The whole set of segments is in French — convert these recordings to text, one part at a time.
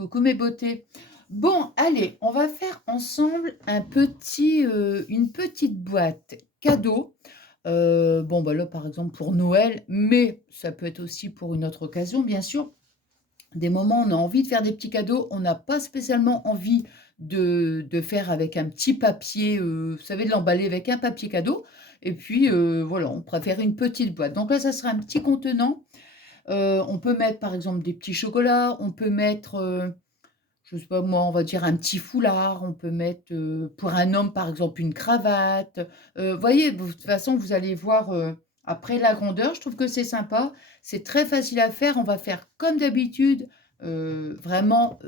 Coucou mes beautés. Bon, allez, on va faire ensemble une petite boîte cadeau. Bon, bah là, par exemple, pour Noël, mais ça peut être aussi pour une autre occasion, bien sûr. Des moments, on a envie de faire des petits cadeaux, on n'a pas spécialement envie de faire avec un petit papier, vous savez, de l'emballer avec un papier cadeau. Et puis, voilà, on préfère une petite boîte. Donc là, ça sera un petit contenant. On peut mettre, par exemple, des petits chocolats, on peut mettre, je sais pas moi, on va dire un petit foulard, on peut mettre, pour un homme, par exemple, une cravate. Voyez, de toute façon, vous allez voir, après la grandeur. Je trouve que c'est sympa. C'est très facile à faire. On va faire comme d'habitude, vraiment,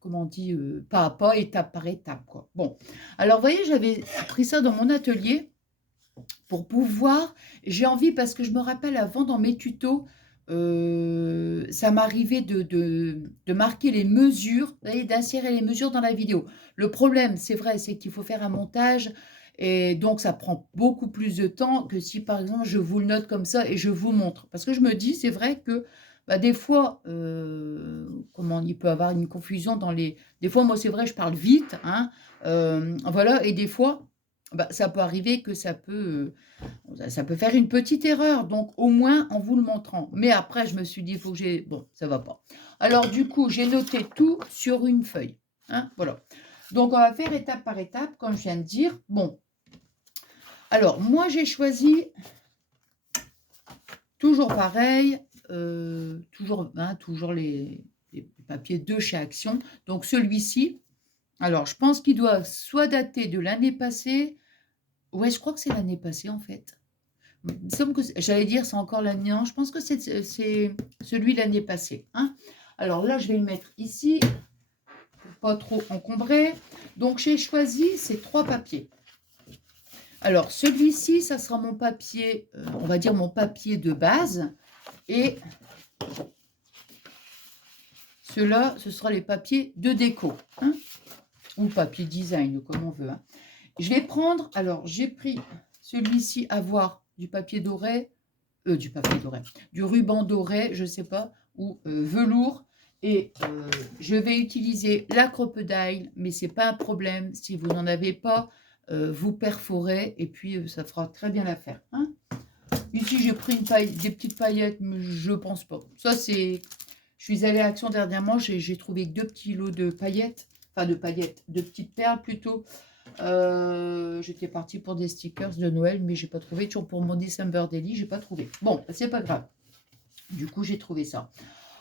comment on dit? Pas à pas, étape par étape, quoi. Bon, alors voyez, j'avais pris ça dans mon atelier pour pouvoir j'ai envie parce que je me rappelle avant dans mes tutos, ça m'arrivait de marquer les mesures, vous voyez, d'insérer les mesures dans la vidéo. Le problème, c'est vrai, c'est qu'il faut faire un montage et donc ça prend beaucoup plus de temps que si, par exemple, je vous le note comme ça et je vous montre. Parce que je me dis, c'est vrai que, bah, des fois, comment il peut y avoir une confusion dans les des fois, moi, c'est vrai, je parle vite, hein, voilà et des fois, bah, ça peut arriver que ça peut faire une petite erreur, donc au moins en vous le montrant. Mais après, je me suis dit: «Il faut que j'ai» bon, ça va pas. Alors du coup, j'ai noté tout sur une feuille, hein, voilà. Donc on va faire étape par étape, comme je viens de dire. Bon, alors moi, j'ai choisi toujours pareil, toujours les papiers de chez Action. Donc celui-ci, alors je pense qu'il doit soit dater de l'année passée. Ouais, je crois que c'est l'année passée, en fait. Il me semble que j'allais dire c'est encore l'année non, je pense que c'est celui de l'année passée, hein. Alors là, je vais le mettre ici, pour pas trop encombrer. Donc j'ai choisi ces 3 papiers. Alors celui-ci, ça sera mon papier, on va dire mon papier de base et ceux-là, ce sera les papiers de déco, hein, ou papier design, comme on veut, hein. Je vais prendre alors j'ai pris celui-ci à voir du papier doré. Du papier doré, du ruban doré, je sais pas, ou velours et je vais utiliser la crocodile, mais c'est pas un problème. Si vous n'en avez pas, vous perforez et puis, ça fera très bien l'affaire, hein. Ici, j'ai pris des petites paillettes, mais je pense pas. Ça, c'est je suis allée à Action dernièrement, j'ai trouvé 2 petits lots de paillettes, enfin de paillettes, de petites perles plutôt. J'étais partie pour des stickers de Noël, mais j'ai pas trouvé. Toujours pour mon December Daily, j'ai pas trouvé. Bon, c'est pas grave. Du coup, j'ai trouvé ça.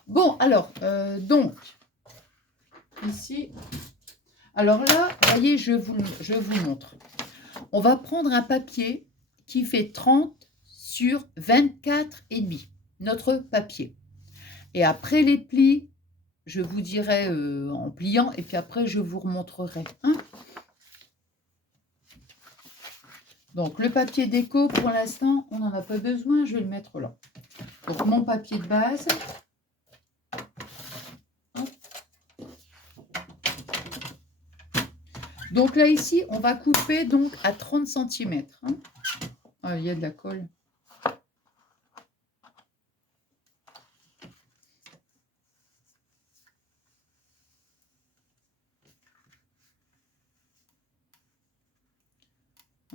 Bon, alors, donc, ici, alors là, voyez, je vous montre. On va prendre un papier qui fait 30 sur 24 et demi, notre papier. Et après les plis, je vous dirai en pliant, et puis après, je vous remontrerai, hein. Donc, le papier déco, pour l'instant, on n'en a pas besoin. Je vais le mettre là. Donc, mon papier de base. Hop. Donc, là, ici, on va couper donc à 30 centimètres, hein. Ah, il y a de la colle.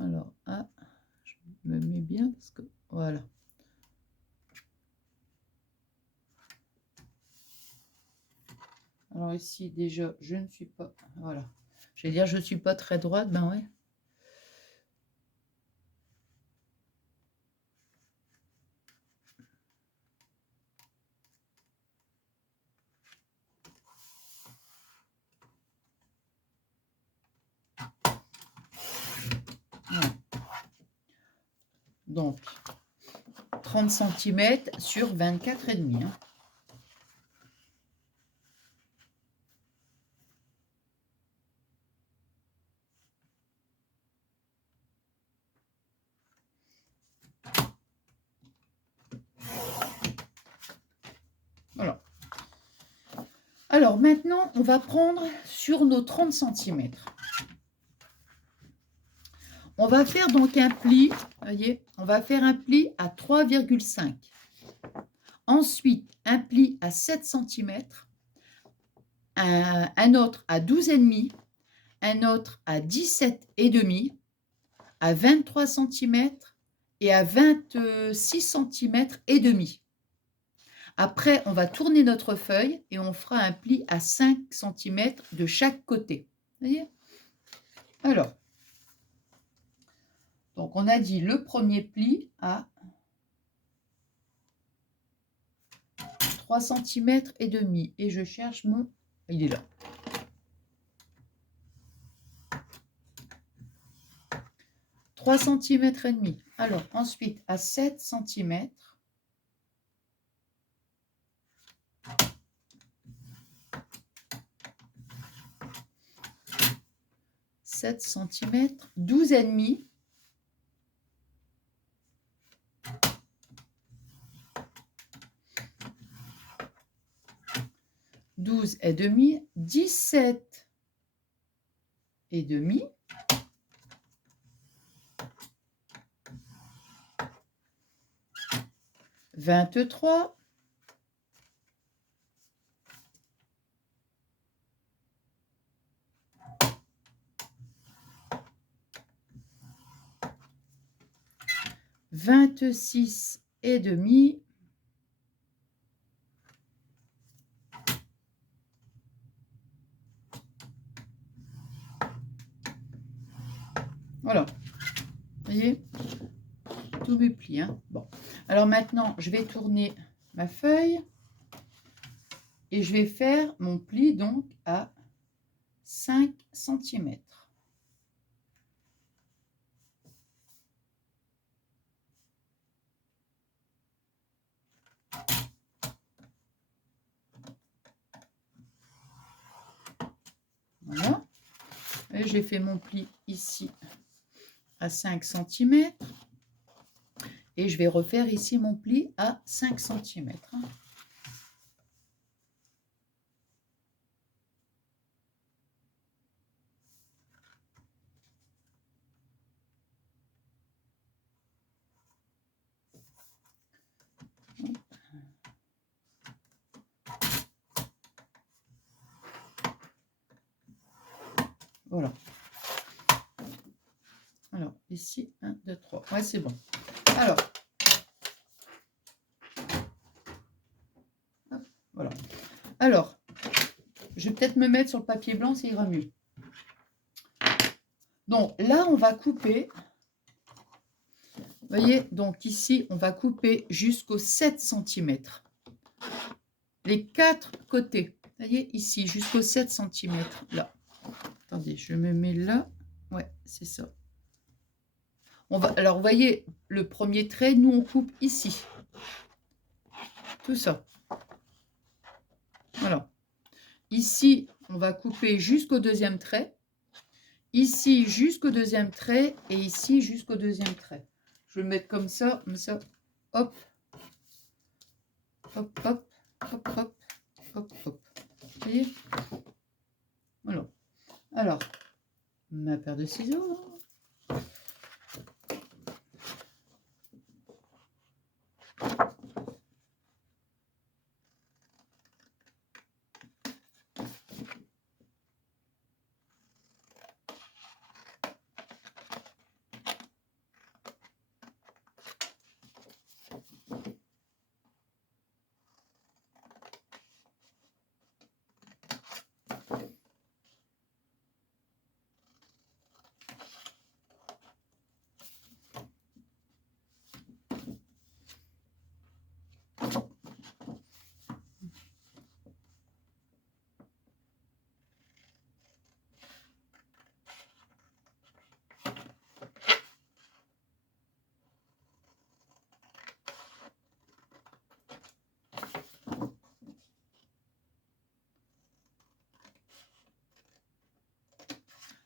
Alors, ah, je me mets bien parce que, voilà. Alors ici, déjà, je ne suis pas, voilà. Je vais dire, je ne suis pas très droite, ben ouais. Voilà. Donc, 30 centimètres sur 24,5, hein. Voilà. Alors maintenant, on va prendre sur nos 30 centimètres. On va faire donc un pli, voyez, on va faire un pli à 3,5. Ensuite, un pli à 7 centimètres. un autre à 12,5, un autre à 17,5, à 23 centimètres et à 26 centimètres et demi. Après, on va tourner notre feuille et on fera un pli à 5 centimètres de chaque côté. Vous voyez? Alors, donc on a dit le premier pli à 3 centimètres et demi. Et je cherche mon... Il est là. 3 centimètres et demi. Alors, ensuite, à 7 centimètres. Centimètres, 12,5. Douze et demi, 17 et demi, 23, 26 et demi, 'Voilà, vous voyez, tous mes plis, hein. Bon, alors maintenant, je vais tourner ma feuille et je vais faire mon pli donc à 5 centimètres. Voilà, et j'ai fait mon pli ici à 5 centimètres et je vais refaire ici mon pli à 5 centimètres. Voilà. Alors, ici, 1, 2, 3. Ouais, c'est bon. Alors, hop, voilà. Alors, je vais peut-être me mettre sur le papier blanc, ça ira mieux. Donc, là, on va couper. Vous voyez, donc ici, on va couper jusqu'aux 7 centimètres. Les 4 côtés. Vous voyez, ici, jusqu'aux 7 centimètres. Là. Attendez, je me mets là. Ouais, c'est ça. Alors, vous voyez, le premier trait, nous, on coupe ici. Tout ça. Voilà. Ici, on va couper jusqu'au deuxième trait. Ici, jusqu'au deuxième trait. Et ici, jusqu'au deuxième trait. Je vais le mettre comme ça. Hop. Hop, hop, hop, hop, hop, hop. Vous voyez? Voilà. Alors, ma paire de ciseaux.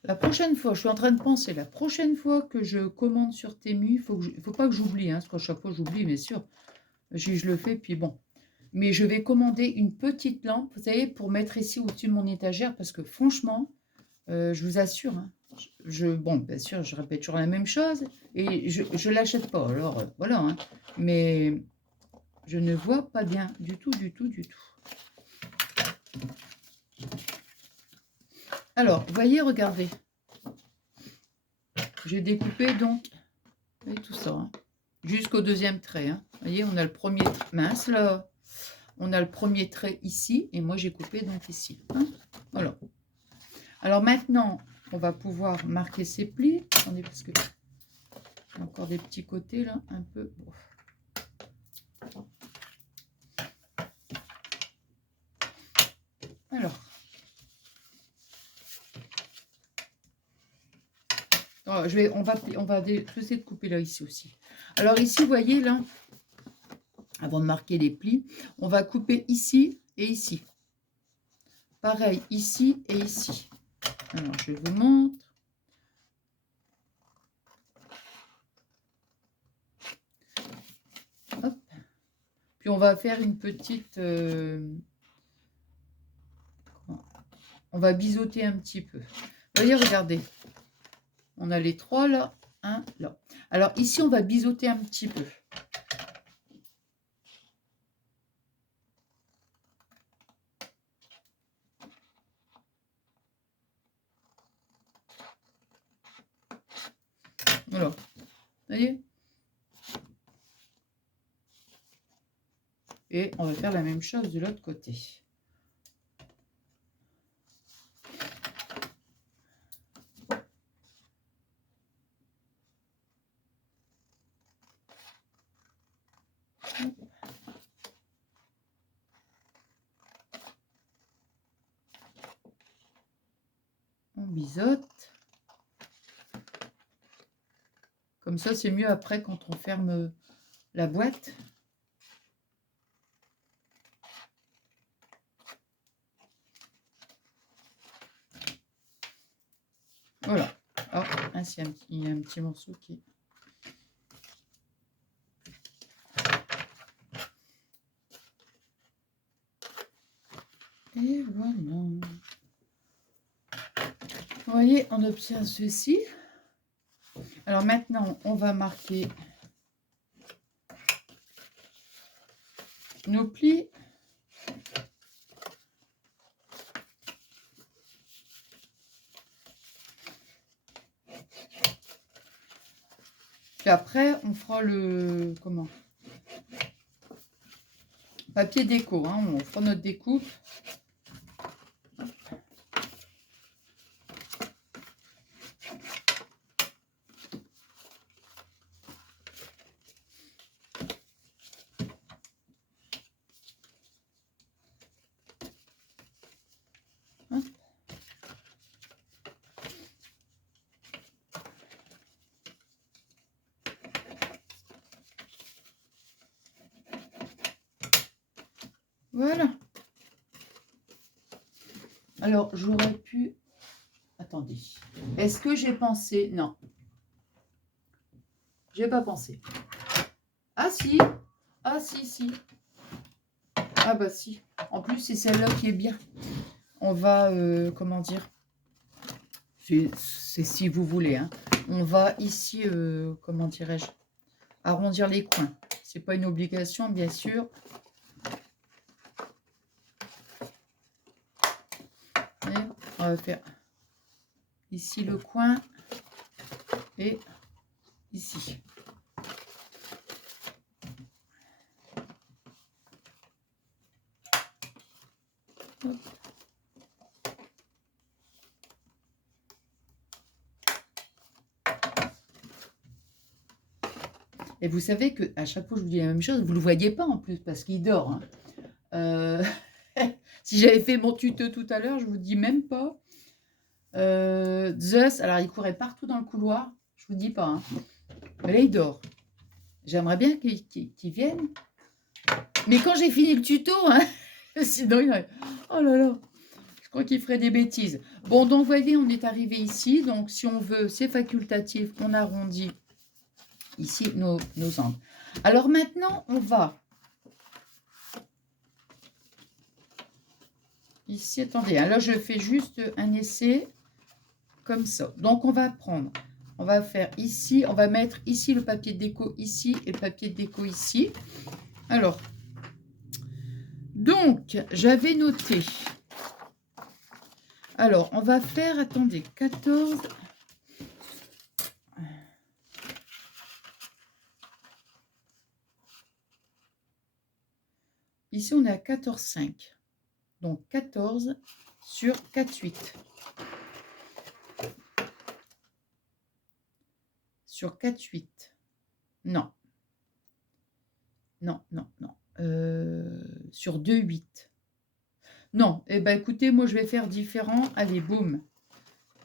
La prochaine fois, je suis en train de penser, la prochaine fois que je commande sur Temu, il faut pas que j'oublie, hein, parce qu'à chaque fois j'oublie, bien sûr. Je le fais, puis bon. Mais je vais commander une petite lampe, vous savez, pour mettre ici au-dessus de mon étagère, parce que franchement, je vous assure, hein, bon, bien sûr, je répète toujours la même chose, et je ne l'achète pas, alors voilà, hein, mais je ne vois pas bien du tout, du tout, du tout. Alors, vous voyez, regardez. J'ai découpé donc, vous voyez, tout ça, hein, jusqu'au deuxième trait. Hein. Vous voyez, on a le premier mince là. On a le premier trait ici. Et moi, j'ai coupé donc ici. Hein. Voilà. Alors maintenant, on va pouvoir marquer ces plis. Attendez, parce que il y a encore des petits côtés là, un peu. Alors. On va essayer de couper là, ici aussi. Alors ici, vous voyez là, avant de marquer les plis, on va couper ici et ici. Pareil, ici et ici. Alors, je vous montre. Hop. Puis on va faire une petite... on va biseauter un petit peu. Vous voyez, regardez. On a les trois là, un là. Alors ici, on va biseauter un petit peu. Voilà. Vous voyez? Et on va faire la même chose de l'autre côté. On biseaute. Comme ça, c'est mieux après quand on ferme la boîte. Voilà. Ah, ainsi, il y a un petit morceau qui... Et voilà. Vous voyez, on obtient ceci. Alors maintenant, on va marquer nos plis. Puis après, on fera le... Comment? Papier déco. Hein, on fera notre découpe. Voilà. Alors, j'aurais pu... Attendez. Est-ce que j'ai pensé? Non. J'ai pas pensé. Ah si. Ah si, si. Ah bah si. En plus, c'est celle-là qui est bien. On va... comment dire? C'est si vous voulez. Hein. On va ici... comment dirais-je? Arrondir les coins. C'est pas une obligation, bien sûr. On va faire ici le coin et ici. Hop. Et vous savez que à chaque fois je vous dis la même chose, vous ne le voyez pas en plus parce qu'il dort. Hein. Si j'avais fait mon tuto tout à l'heure, je vous dis même pas. Zeus, alors il courait partout dans le couloir, je vous dis pas. Hein. Mais là il dort. J'aimerais bien qu'il vienne. Mais quand j'ai fini le tuto, hein, sinon il aurait... Oh là là, je crois qu'il ferait des bêtises. Bon, donc vous voyez, on est arrivé ici. Donc si on veut, c'est facultatif, on arrondit ici nos angles. Alors maintenant, on va... Ici, attendez, hein, là je fais juste un essai comme ça. Donc on va prendre, on va faire ici, on va mettre ici le papier de déco ici et le papier de déco ici. Alors, donc j'avais noté. Alors, on va faire, attendez, 14. Ici, on est à 14,5. Donc, 14 sur 4,8. Sur 4,8. Non. Non, non, non. Sur 2,8. Non, eh ben écoutez, moi je vais faire différent. Allez, boum.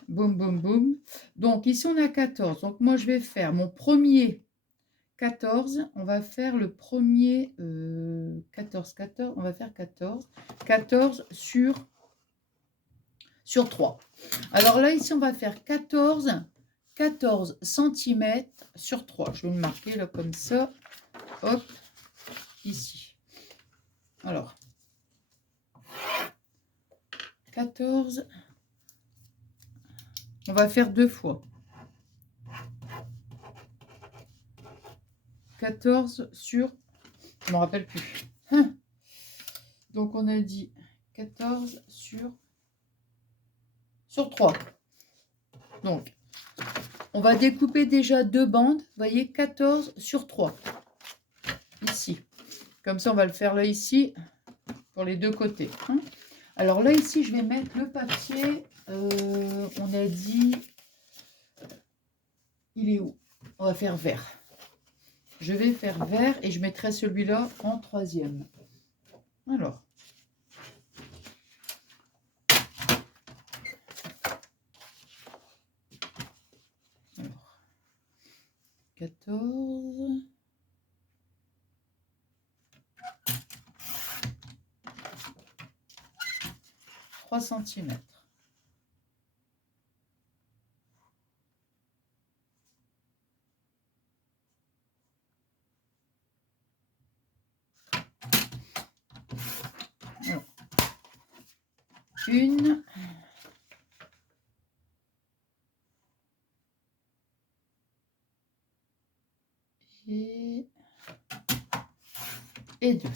Boum, boum, boum. Donc ici on a 14. Donc moi je vais faire mon premier 14. On va faire le premier 14, 14. On va faire 14. 14 sur 3. Alors là, ici on va faire 14 cm sur 3. Je vais le marquer là comme ça. Hop, ici. Alors, 14. On va faire 2 fois. 14 sur... Je ne me rappelle plus. Donc, on a dit 14 sur 3. Donc, on va découper déjà 2 bandes. Vous voyez, 14 sur 3. Ici. Comme ça, on va le faire là, ici, pour les deux côtés. Alors là, ici, je vais mettre le papier. On a dit... Il est où? On va faire vert. Je vais faire vert et je mettrai celui-là en 3e. Alors. Alors. 14. Centimètres. Alors, 1 et 2.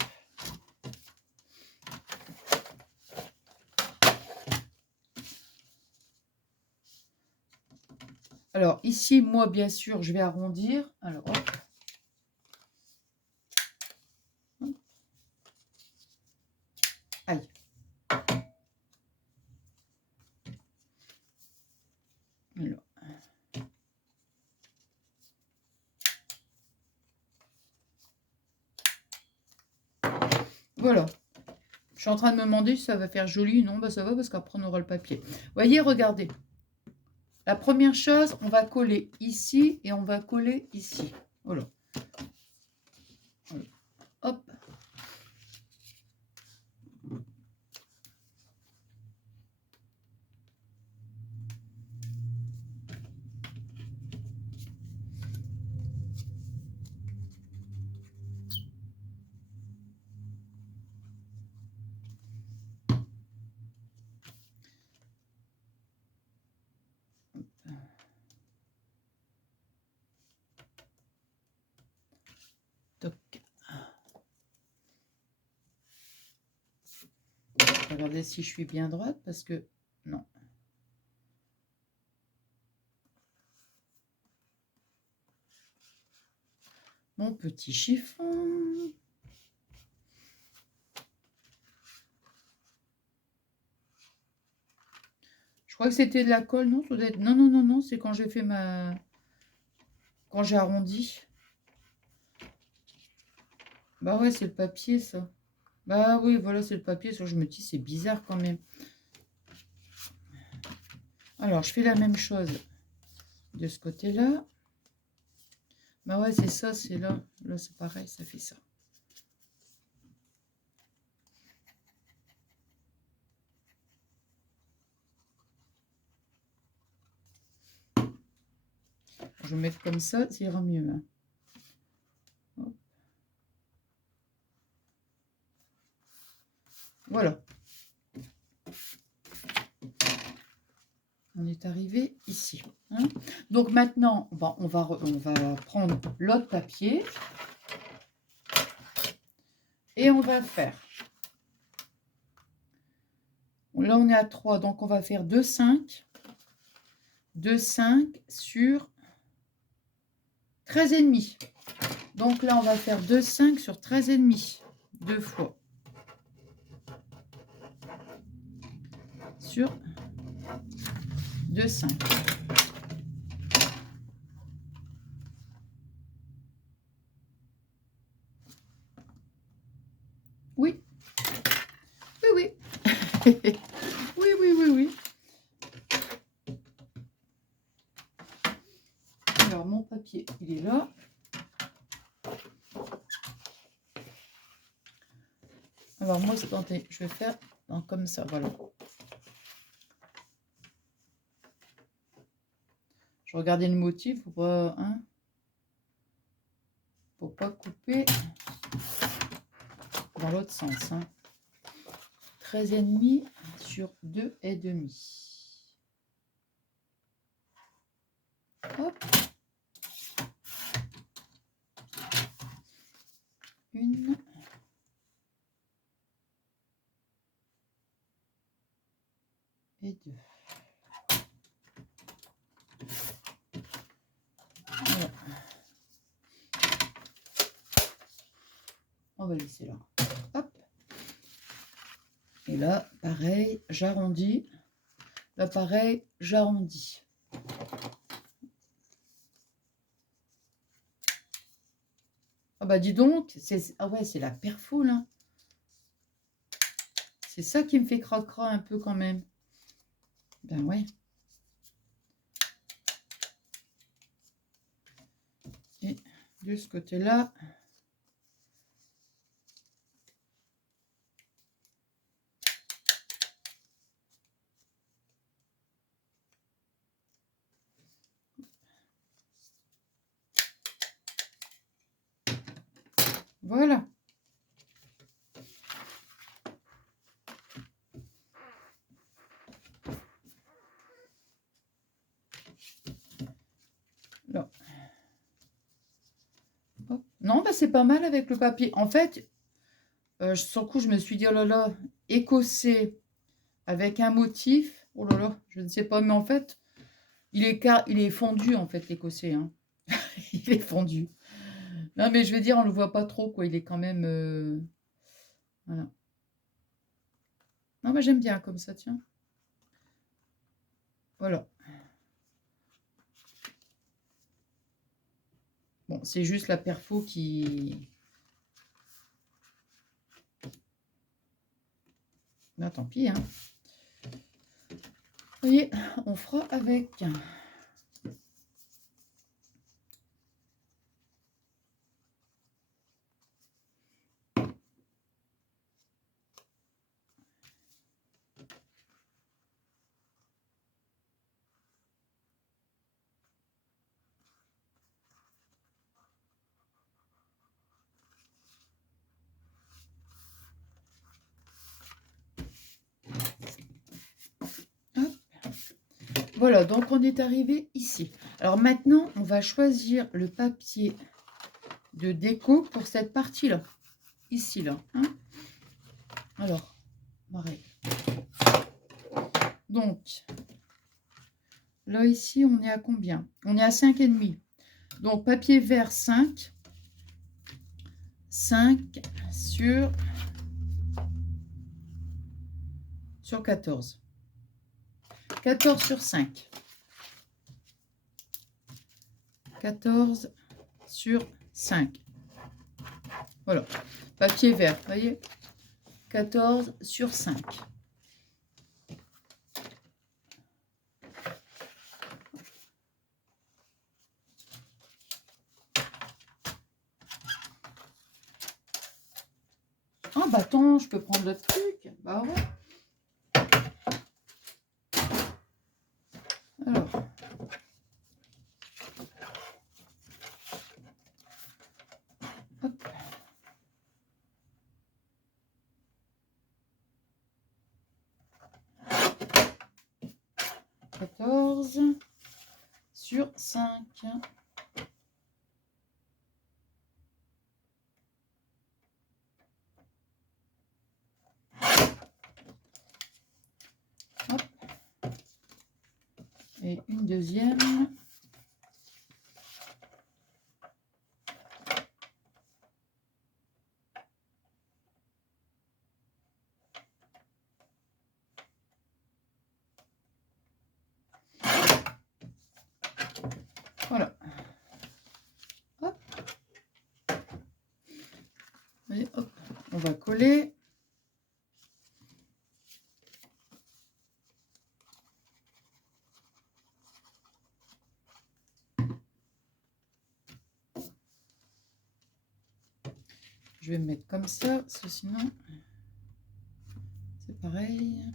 Alors ici, moi, bien sûr, je vais arrondir. Alors, hop. Aïe. Alors. Voilà. Je suis en train de me demander si ça va faire joli. Non, bah ça va parce qu'après on aura le papier. Vous voyez, regardez. La première chose, on va coller ici et on va coller ici. Voilà. Voilà. Hop. Toc. Regardez si je suis bien droite parce que non. Mon petit chiffon. Je crois que c'était de la colle, non? Non, non, non, non, c'est quand j'ai fait ma... Quand j'ai arrondi. Bah ouais, c'est le papier, ça. Bah oui, voilà, c'est le papier. Ça, je me dis, c'est bizarre quand même. Alors, je fais la même chose de ce côté-là. Bah ouais, c'est ça, c'est là. Là, c'est pareil, ça fait ça. Je vais mettre comme ça ira mieux. Hein. Voilà. On est arrivé ici. Hein. Donc maintenant, bon, on va prendre l'autre papier. Et on va faire. Là, on est à 3, donc on va faire 2, 5. 2, 5 sur 13,5. Donc là, on va faire 2, 5 sur 13,5. 2 fois. Sur 2, 5. Oui. Oui, oui. Oui, oui, oui, oui. Alors, mon papier, il est là. Alors, moi, attendez, je vais faire comme ça, voilà. Je regardais le motif pour pas couper dans l'autre sens. 13,5 sur 2,5. Hop. 1 et 2. Voilà. On va laisser là. Hop. Et là, pareil, j'arrondis. Là, pareil, j'arrondis. Ah bah dis donc, ah ouais, c'est la perfo là. C'est ça qui me fait cracra un peu quand même. Ben ouais. Et de ce côté-là. Voilà. Là. Hop. Non, bah c'est pas mal avec le papier. En fait, sur le coup, je me suis dit, oh là là, écossais avec un motif. Oh là là, je ne sais pas, mais en fait, il est fondu, en fait, l'écossais. Hein. Il est fondu. Non, mais je vais dire, on le voit pas trop, quoi. Il est quand même... voilà. Non, mais j'aime bien comme ça, tiens. Voilà. Bon, c'est juste la perfo qui... Ben, tant pis, hein. Vous voyez, on fera avec. Hop. Voilà, donc on est arrivé ici. Alors maintenant, on va choisir le papier de déco pour cette partie-là. Ici, là. Hein. Alors, pareil. Donc, là, ici, on est à combien? On est à 5,5. Donc, papier vert 5. 5 sur 14. 14 sur 5. 14 sur 5. Voilà. Papier vert, vous voyez? 14 sur 5. Ah bah attends, je peux prendre le truc. Bah ouais. Alors. Hop. « 14 sur 5. » et une deuxième. Voilà. Hop. Et hop, on va coller. Je vais me mettre comme ça, parce que sinon, c'est pareil.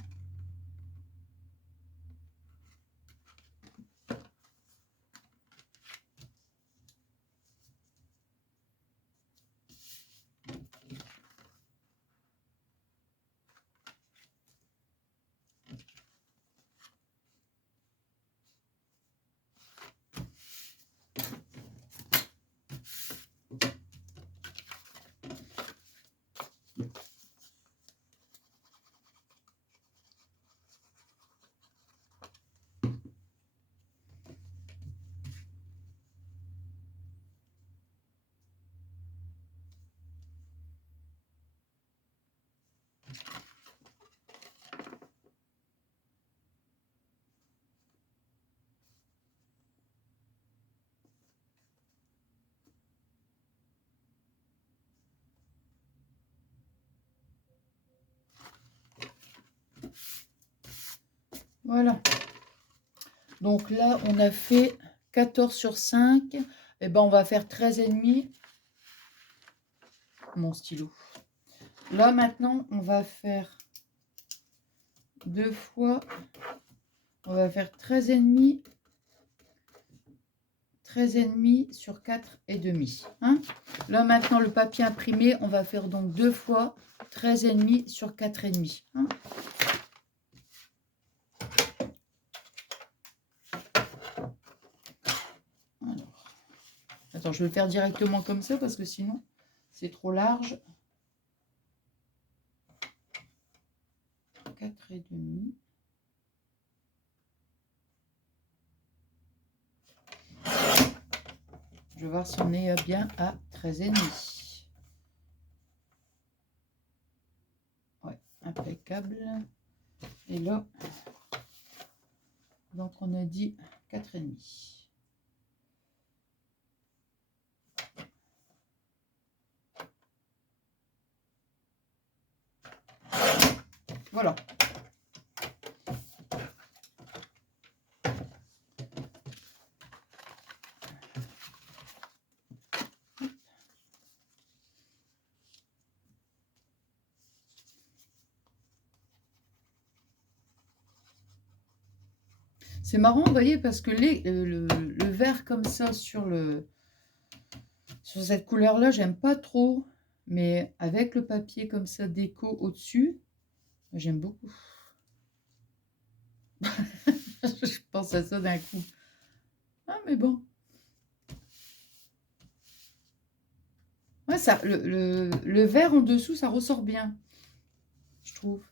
Voilà. Donc là, on a fait 14 sur 5. Et ben, on va faire 13,5. Mon stylo. Là, maintenant, on va faire 2 fois. On va faire 13,5. 13,5 sur 4,5. Hein? Là, maintenant, le papier imprimé, on va faire donc 2 fois 13,5 sur 4,5. Hein? Alors, attends, je vais le faire directement comme ça parce que sinon, c'est trop large. 4,5. Je vais voir si on est bien à 13,5. Ouais, impeccable. Et là, donc on a dit 4,5. Voilà. C'est marrant, vous voyez, parce que le vert comme ça sur cette couleur-là, j'aime pas trop. Mais avec le papier comme ça déco au-dessus, j'aime beaucoup. Je pense à ça d'un coup. Ah, mais bon. Ouais, ça, le vert en dessous, ça ressort bien, je trouve.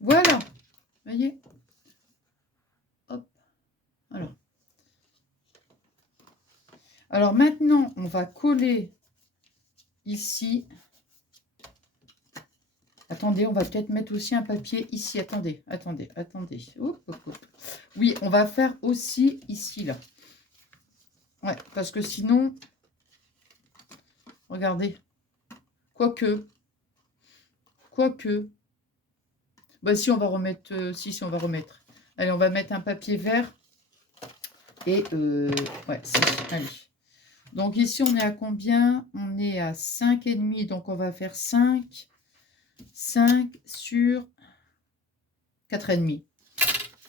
Voilà, vous voyez. Hop, voilà. Alors maintenant, on va coller ici. Attendez, on va peut-être mettre aussi un papier ici. Attendez. Oup, oup, oup. Oui, on va faire aussi ici, là. Ouais, parce que sinon, regardez. Quoique. Bah si, on va remettre. Si, on va remettre. Allez, on va mettre un papier vert. Et, ouais, si, allez. Donc ici, on est à combien? On est à 5,5. Donc, on va faire 5 sur 4,5.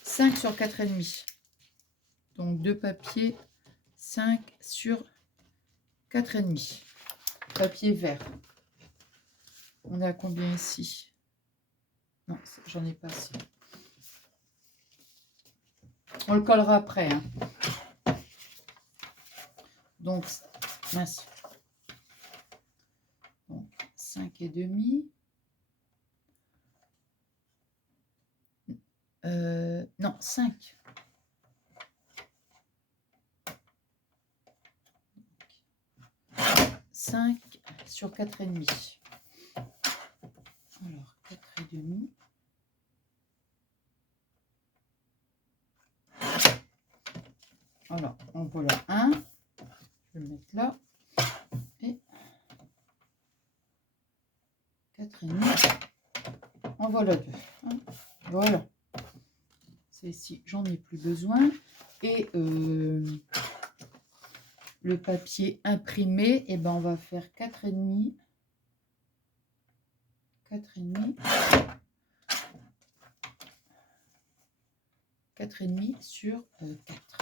5 sur 4,5. Donc, deux papiers. 5 sur 4,5. Papier vert. On est à combien ici? Non, j'en ai pas assez. On le collera après. Hein. Donc, mince. Donc, 5 et demi. Non, 5. 5 sur 4 et demi. Alors, 4 et demi. Alors, en voilà un. Je vais le mettre là. Et 4 et demi. En voilà deux. Voilà. Celle-ci, j'en ai plus besoin. Et le papier imprimé, et ben on va faire 4 et demi. 4 et demi. 4 et demi sur 4.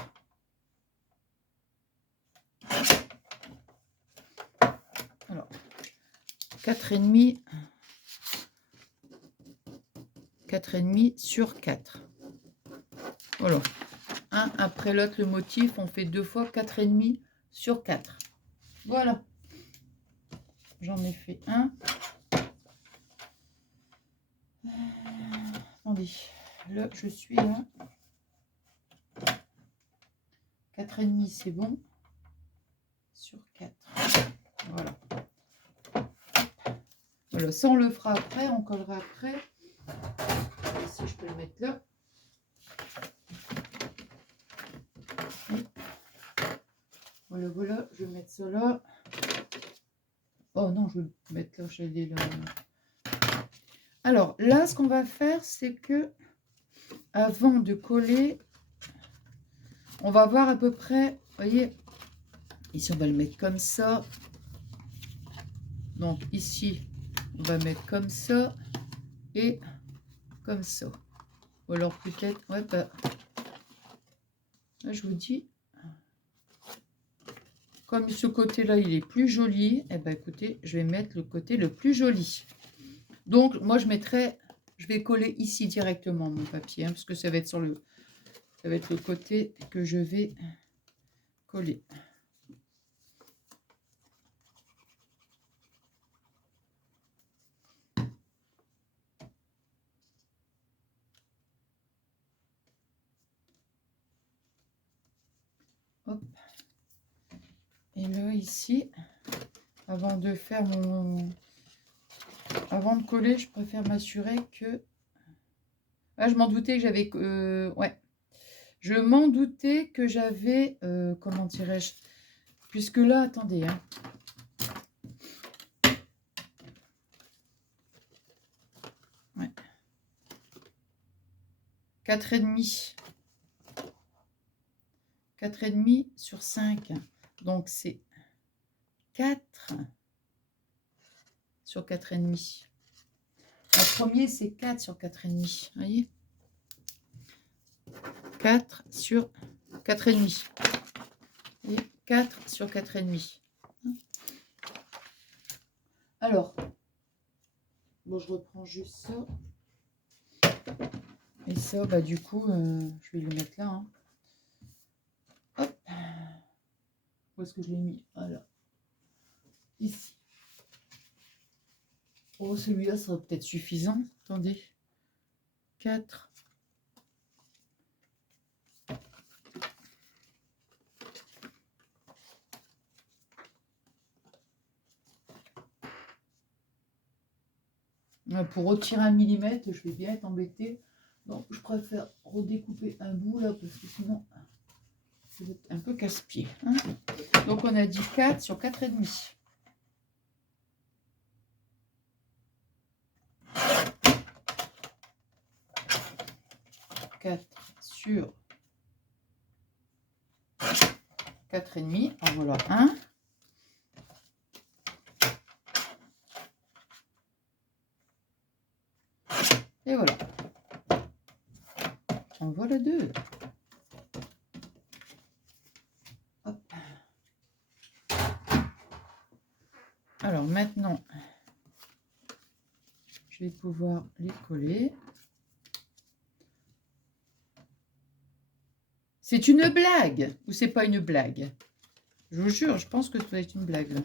Alors, 4 et demi. 4 et demi sur 4. Voilà. Un après l'autre, le motif, on fait 2 fois 4 et demi sur 4. Voilà. J'en ai fait un. Attendez. Là, je suis à 4 et demi, c'est bon. Sur 4. Voilà. Voilà, ça on le fera après, on collera après. Ici, je peux le mettre là. Voilà, voilà, je vais mettre ça là. Oh non, je vais le mettre là, j'allais là. Alors là, ce qu'on va faire, c'est que avant de coller, on va voir à peu près, vous voyez, ici on va le mettre comme ça. Donc ici, on va mettre comme ça et comme ça. Ou alors peut-être, ouais, bah, là je vous dis, comme ce côté-là, il est plus joli, et ben écoutez, je vais mettre le côté le plus joli. Donc moi je mettrai, je vais coller ici directement mon papier, hein, parce que ça va être sur le, ça va être le côté que je vais coller. Hop. Et là ici, avant de faire mon, avant de coller, je préfère m'assurer que, ah, je m'en doutais que j'avais, ouais, je m'en doutais que j'avais, comment dirais-je, puisque là, attendez, hein. Ouais. 4 et demi. 4 et demi sur 5. Donc c'est 4 sur 4 et demi. Le premier c'est 4 sur 4 et demi. Vous voyez, 4 sur 4 et demi. Et 4 sur 4 et demi. Alors, bon, je reprends juste ça. Et ça, bah du coup, je vais le mettre là. Hein. Hop. Où est-ce que je l'ai mis? Voilà. Ici. Oh, celui-là sera peut-être suffisant. Attendez. 4. Pour retirer 1 millimètre, je vais bien être embêtée. Donc, je préfère redécouper un bout là, parce que sinon, ça va être un peu casse-pied. Hein. Donc, on a dit 4 sur 4 et demi. Sur 4 et demi. En voilà un. Et voilà. En voilà 2. Hop. Alors maintenant, je vais pouvoir les coller. C'est une blague ou c'est pas une blague? Je vous jure, je pense que ça doit être une blague. Là.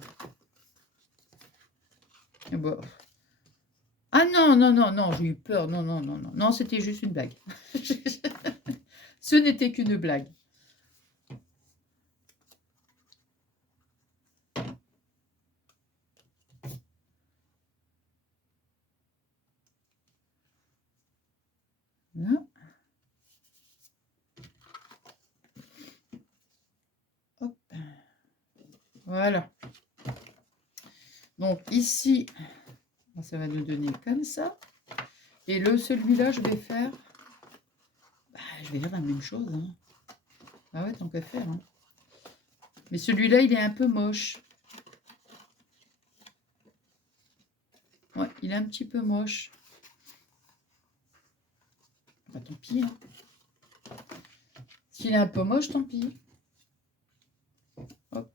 Bon. Ah non, non, non, non, j'ai eu peur. Non, non, non, non. Non, c'était juste une blague. Ce n'était qu'une blague. Là. Hop. Voilà. Donc ici, ça va nous donner comme ça. Et celui-là, je vais faire... je vais faire la même chose. Hein. Ah ouais, tant qu'à faire. Hein. Mais celui-là, il est un peu moche. Ouais, il est un petit peu moche. Bah, tant pis. Hein. S'il est un peu moche, tant pis. Hop.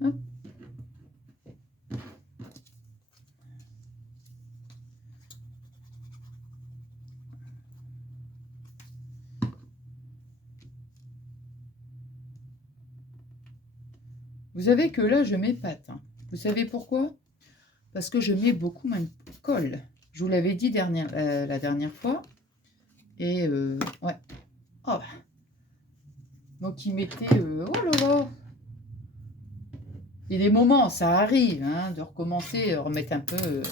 Hop. Vous savez que là, je m'épate. Hein. Vous savez pourquoi? Parce que je mets beaucoup moins de colle. Je vous l'avais dit la dernière fois. Et ouais. Oh. Donc, il mettait... oh là là. Il y a des moments, ça arrive, hein, de recommencer, remettre un peu...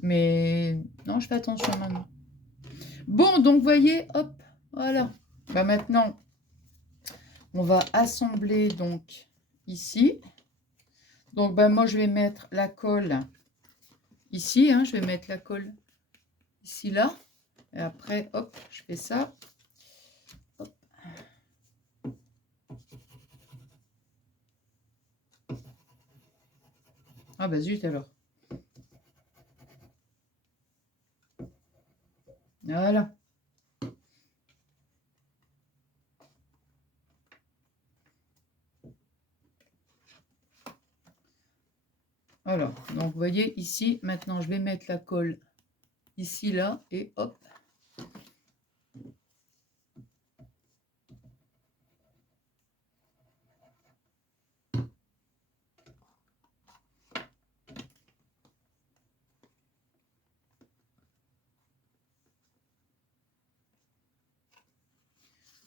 mais non, je fais attention maintenant. Bon, donc, vous voyez, hop, voilà. Bah, maintenant, on va assembler, donc, ici. Donc, ben, moi, je vais mettre la colle ici. Hein, je vais mettre la colle ici, là. Et après, hop, je fais ça. Hop. Ah, bah, zut, alors. Voilà. Alors, donc, vous voyez, ici, maintenant, je vais mettre la colle ici, là, et hop.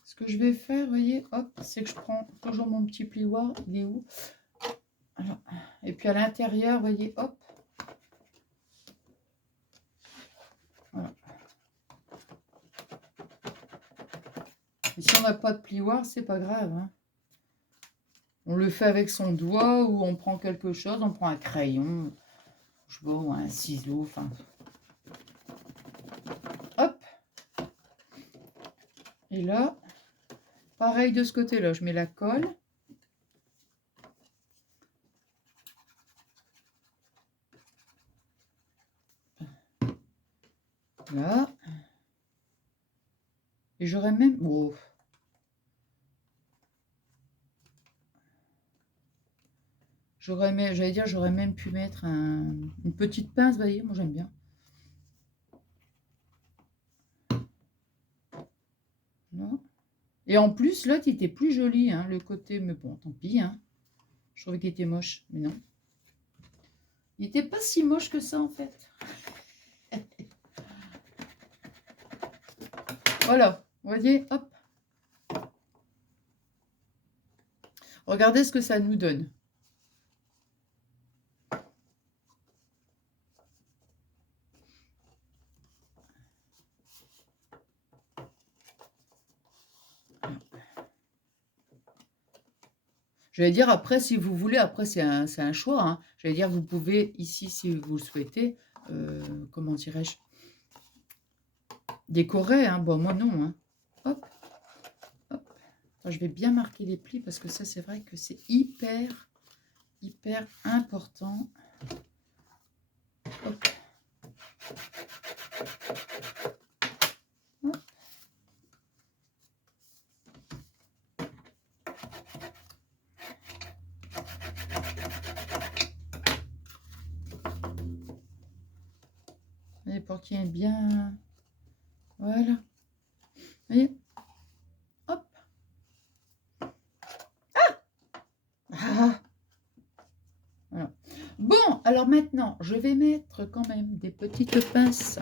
Ce que je vais faire, vous voyez, hop, c'est que je prends toujours mon petit plioir. Il est où? Alors, et puis à l'intérieur, vous voyez, hop. Voilà. Et si on n'a pas de plioir, c'est pas grave. Hein. On le fait avec son doigt ou on prend quelque chose, on prend un crayon, je sais pas, ou un ciseau, enfin. Hop. Et là, pareil de ce côté-là, je mets la colle. Là. Et j'aurais même... Oh. J'allais dire, j'aurais même pu mettre une petite pince, vous voyez, moi j'aime bien. Là. Et en plus, l'autre, il était plus joli, hein, le côté, mais bon, tant pis, hein. Je trouvais qu'il était moche, mais non. Il n'était pas si moche que ça, en fait. Voilà, vous voyez, hop. Regardez ce que ça nous donne. Je vais dire, après, si vous voulez, après, c'est un choix. Hein. Je vais dire, vous pouvez, ici, si vous le souhaitez, comment dirais-je, décorer. Hein. Bon, moi, non. Hein. Hop, hop. Enfin, je vais bien marquer les plis parce que ça, c'est vrai que c'est hyper important. Hop. pour qu'il y ait bien... Voilà. Vous voyez? Hop. Ah! Voilà. Bon, alors maintenant, je vais mettre quand même des petites pinces.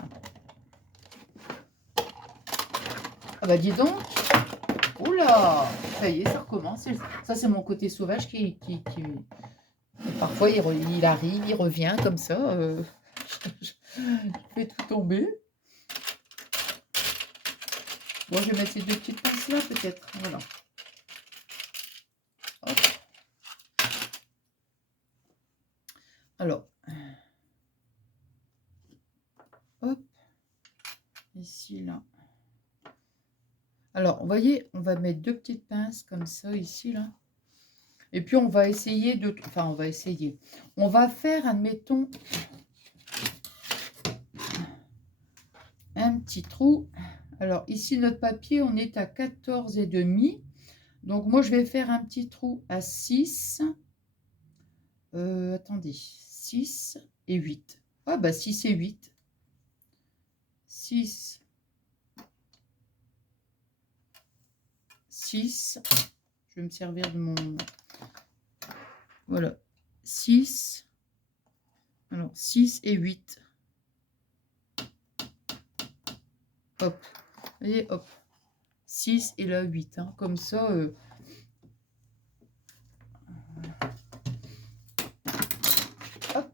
Ah bah dis donc. Oula! Ça y est, ça recommence. Ça, c'est mon côté sauvage qui... Parfois, il arrive, il revient comme ça. Je fais tout tomber. Bon, je vais mettre ces deux petites pinces là, peut-être. Voilà. Hop. Alors, hop, ici, là. Alors, vous voyez, on va mettre deux petites pinces comme ça, ici, là. Et puis, on va essayer de... Enfin, on va essayer. On va faire, admettons, un petit trou. Alors, ici, notre papier, on est à 14,5. Donc, moi, je vais faire un petit trou à 6. Attendez, 6 et 8. Ah, bah, 6 et 8. 6. 6. Je vais me servir de mon... Voilà. 6. Alors, 6 et 8. Hop. Vous voyez, hop. 6 et là 8. Hein. Comme ça... Hop.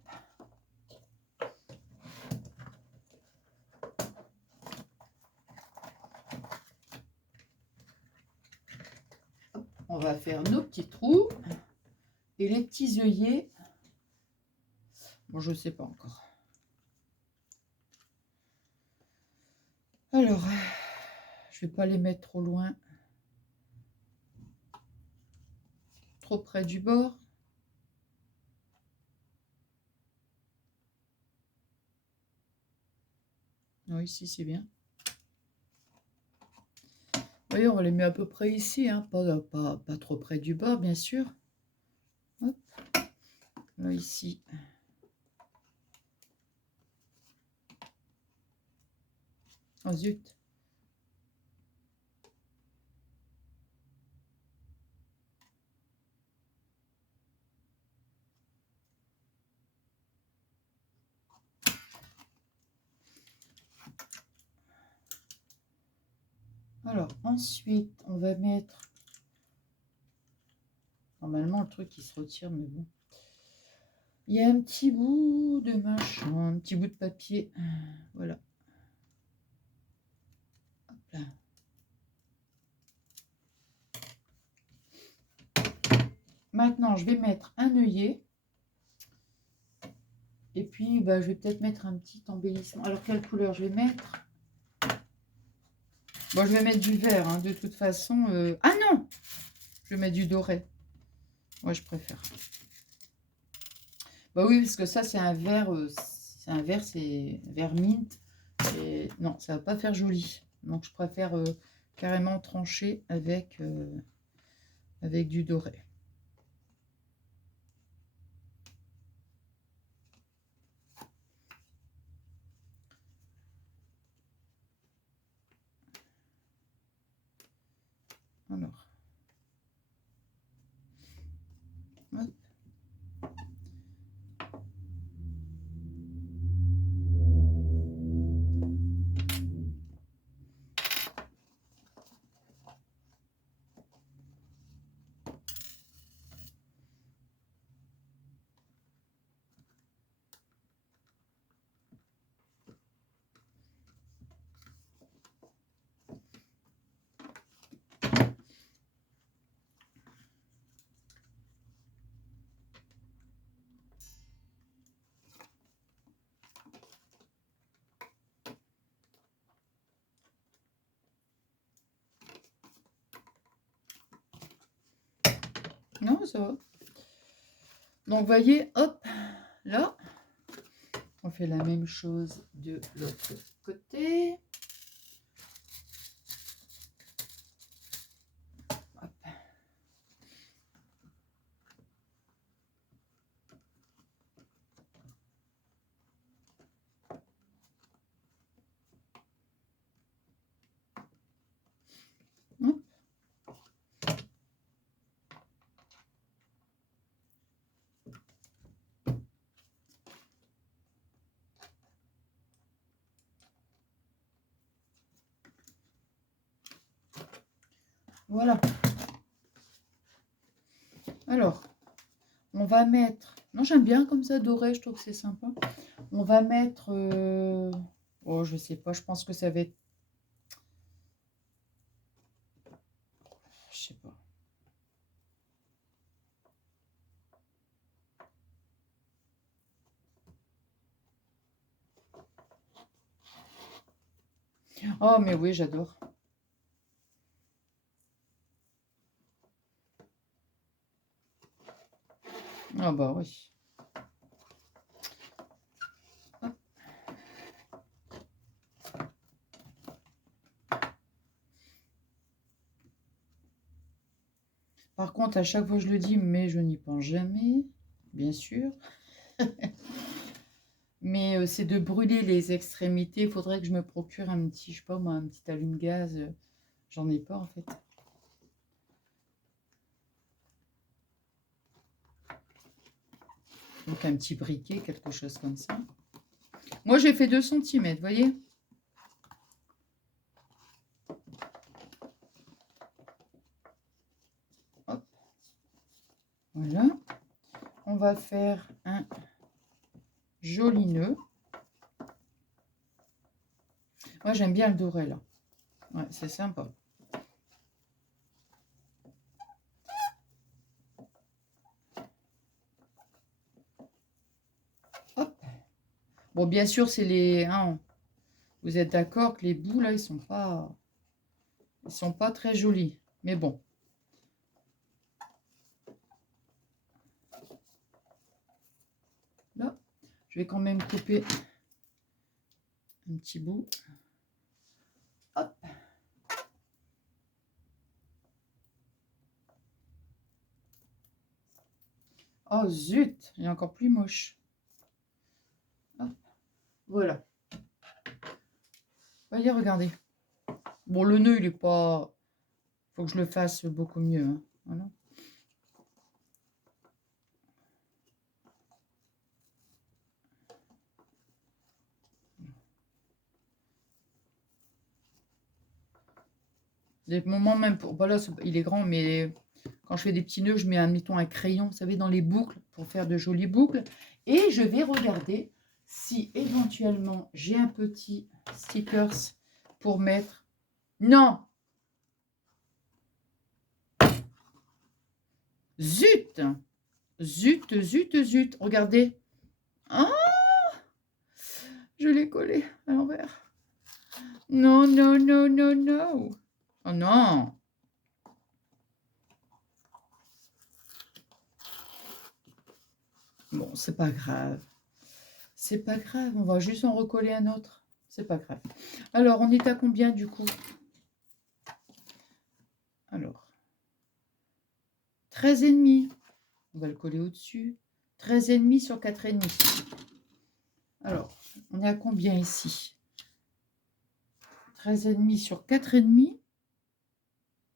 On va faire nos petits trous. Et les petits œillets... Bon, je ne sais pas encore. Alors, je ne vais pas les mettre trop loin. Trop près du bord. Non, ici, c'est bien. Vous voyez, on les met à peu près ici. Hein. Pas trop près du bord, bien sûr. Hop. Là, ici. Oh, zut. Alors, ensuite, on va mettre... Normalement, le truc, il se retire, mais bon. Il y a un petit bout de machin, un petit bout de papier. Voilà. Hop là. Maintenant, je vais mettre un œillet. Et puis, bah, je vais peut-être mettre un petit embellissement. Alors, quelle couleur je vais mettre? Bon, je vais mettre du vert, hein, de toute façon. Ah non! Je vais mettre du doré. Moi, je préfère. Bah oui, parce que ça, c'est un vert. C'est vert mint. Et non, ça va pas faire joli. Donc, je préfère carrément trancher avec du doré. Alors. Hop. Non, ça va. Donc, vous voyez, hop, là, on fait la même chose de l'autre côté. Hop. Voilà. Alors, on va mettre... Non, j'aime bien comme ça, doré, je trouve que c'est sympa. On va mettre... Oh, je sais pas, je pense que ça va être... Je sais pas. Oh, mais oui, j'adore. Ah bah oui. Hop. Par contre, à chaque fois je le dis, mais je n'y pense jamais, bien sûr. Mais c'est de brûler les extrémités. Il faudrait que je me procure un petit, je sais pas moi, un petit allume-gaz. J'en ai pas en fait. Donc un petit briquet, quelque chose comme ça. Moi j'ai fait 2 cm, vous voyez. Hop. Voilà. On va faire un joli nœud. Moi j'aime bien le doré là. Ouais, c'est sympa. Hop. Bon, bien sûr, c'est les... Hein, vous êtes d'accord que les bouts là, ils sont pas très jolis. Mais bon. Là, je vais quand même couper un petit bout. Hop. Oh zut, il est encore plus moche. Hop. Voilà. Voyez, regardez. Bon, le nœud, il est pas... Faut que je le fasse beaucoup mieux. Hein. Voilà. Des moments même pour... Voilà, il est grand, mais quand je fais des petits nœuds, je mets, admettons, un crayon, vous savez, dans les boucles, pour faire de jolies boucles. Et je vais regarder si éventuellement j'ai un petit stickers pour mettre... Non! Zut! Zut, zut, zut. Regardez. Ah! Je l'ai collé à l'envers. Non, non, non, non, non. Oh non! Bon, c'est pas grave. C'est pas grave, on va juste en recoller un autre. C'est pas grave. Alors, on est à combien du coup? Alors, 13,5. On va le coller au-dessus. 13,5 sur 4,5. Alors, on est à combien ici? 13,5 sur 4,5.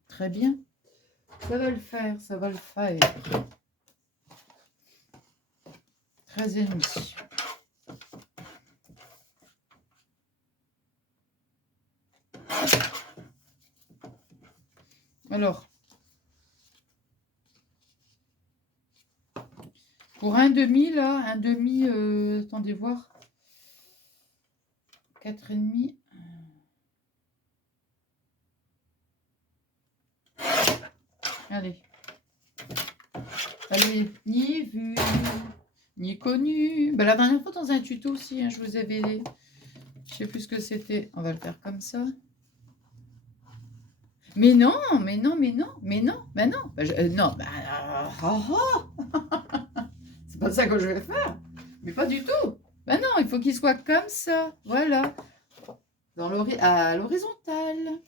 Très bien. Ça va le faire, ça va le faire. 13,5. Alors, pour un demi, là, un demi, attendez voir, 4,5. Allez. Allez, ni vu, ni connu. Ben, la dernière fois, dans un tuto aussi, hein, je vous avais... Je sais plus ce que c'était. On va le faire comme ça. Mais non, mais non, mais non, mais non, ben non. Ben, non, ben... C'est pas ça que je vais faire. Mais pas du tout. Ben non, il faut qu'il soit comme ça. Voilà. À l'horizontale.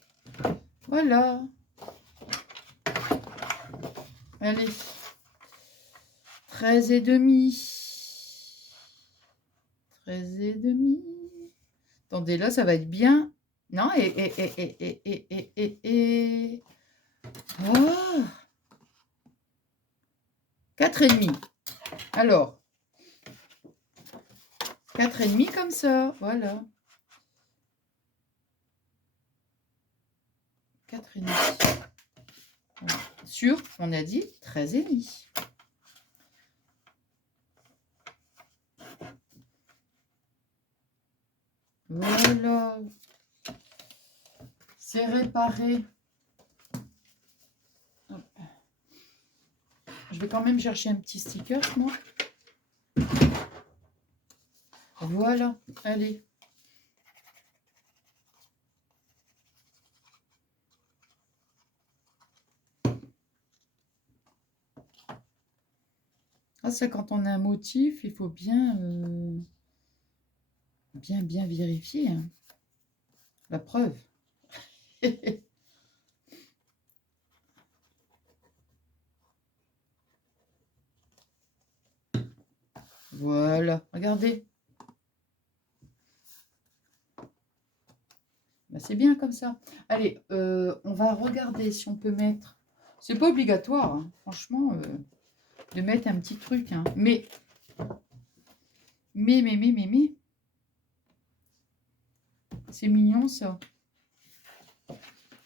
Voilà. Allez. 13,5. 13,5. Attendez, là, ça va être bien. Non, Oh 4,5. Alors, 4,5 comme ça, voilà. 4,5. Voilà. Sur, on a dit 13,5. Voilà. C'est réparé. Hop. Je vais quand même chercher un petit sticker, moi. Voilà, allez. Ah, ça, quand on a un motif, il faut bien, bien vérifier, hein. La preuve. Voilà, regardez. Bah, c'est bien comme ça. Allez, on va regarder si on peut mettre... C'est pas obligatoire, hein, franchement, de mettre un petit truc. Hein. Mais... C'est mignon, ça.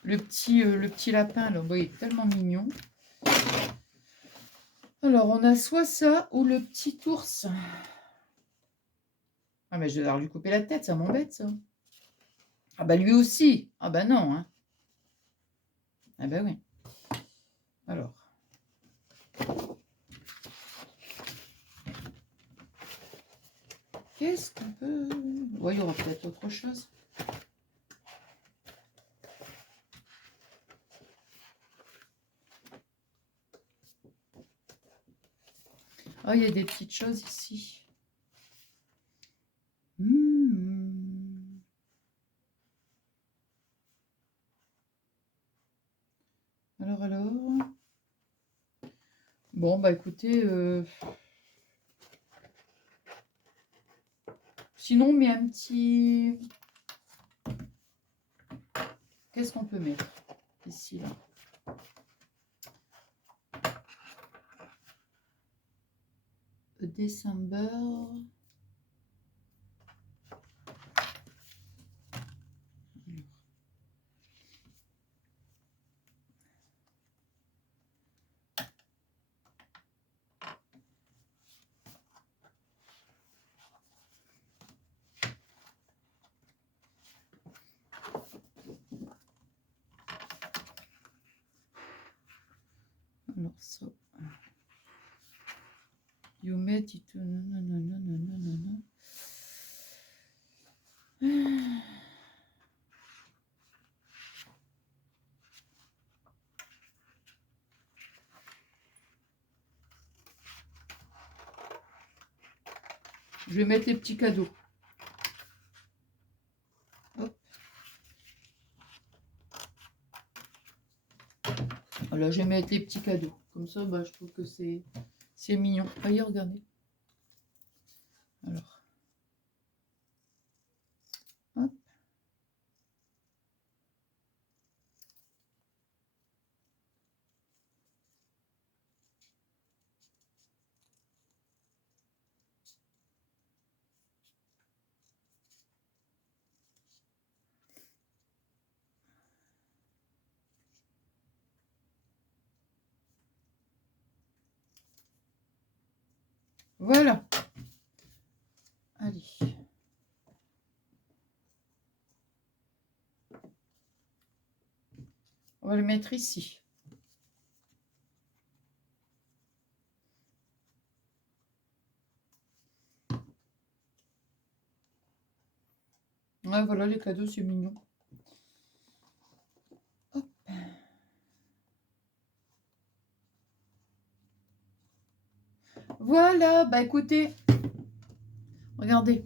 Le petit lapin, là, il est tellement mignon. Alors, on a soit ça ou le petit ours. Ah, mais je vais devoir lui couper la tête, ça m'embête, ça. Ah, bah lui aussi. Ah, bah non. Hein. Ah, bah oui. Alors. Qu'est-ce qu'on peut... Ouais, il y aura peut-être autre chose. Ah, il y a des petites choses ici. Alors. Bon, bah écoutez... Sinon, on met un petit... Qu'est-ce qu'on peut mettre ici, là? December. Alors ça. You made it. Non. Je vais mettre les petits cadeaux. Hop. Voilà, je vais mettre les petits cadeaux. Comme ça, bah, je trouve que c'est mignon. Voyez, regardez. Alors. Hop. Voilà. Allez. On va le mettre ici. Ouais, voilà, les cadeaux, c'est mignon. Hop. Voilà, bah écoutez, regardez.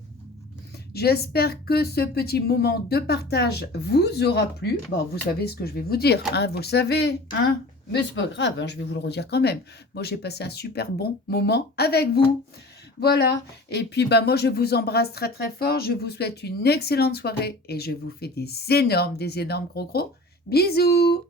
J'espère que ce petit moment de partage vous aura plu. Bon, vous savez ce que je vais vous dire, hein, vous le savez, hein, mais c'est pas grave, hein, je vais vous le redire quand même. Moi, j'ai passé un super bon moment avec vous. Voilà, et puis bah, moi, je vous embrasse très très fort. Je vous souhaite une excellente soirée et je vous fais des énormes gros bisous.